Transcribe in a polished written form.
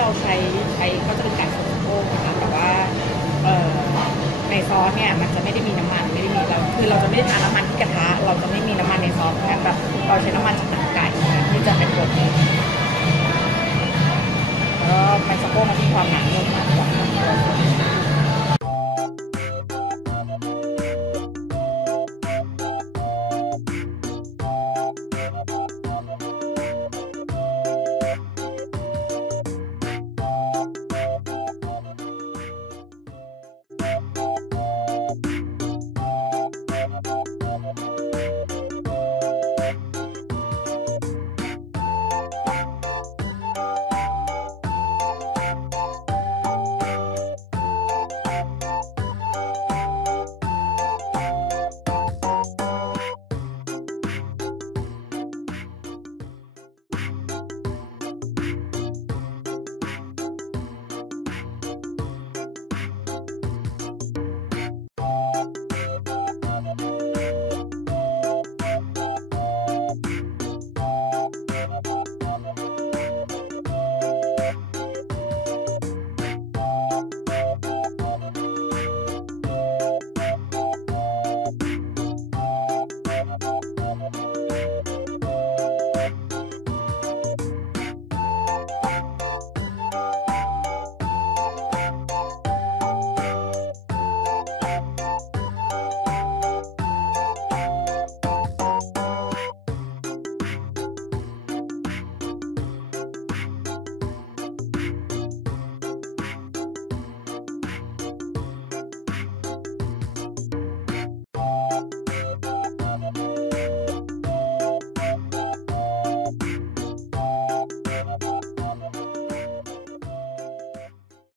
เราใช้ก็จะเป็นไก่สดสะโพกนะคะแต่ว่าในซอสเนี่ยมันจะไม่ได้มีน้ำมันไม่ได้มีเราจะไม่ได้ทานน้ำมันที่กระทะเราจะไม่มีน้ำมันในซอสแค่แบบเราใช้น้ำมันจากหนังไก่ที่จะเป็นบดแล้วก็มันสะโพกมันมีความหนานุ่มมาก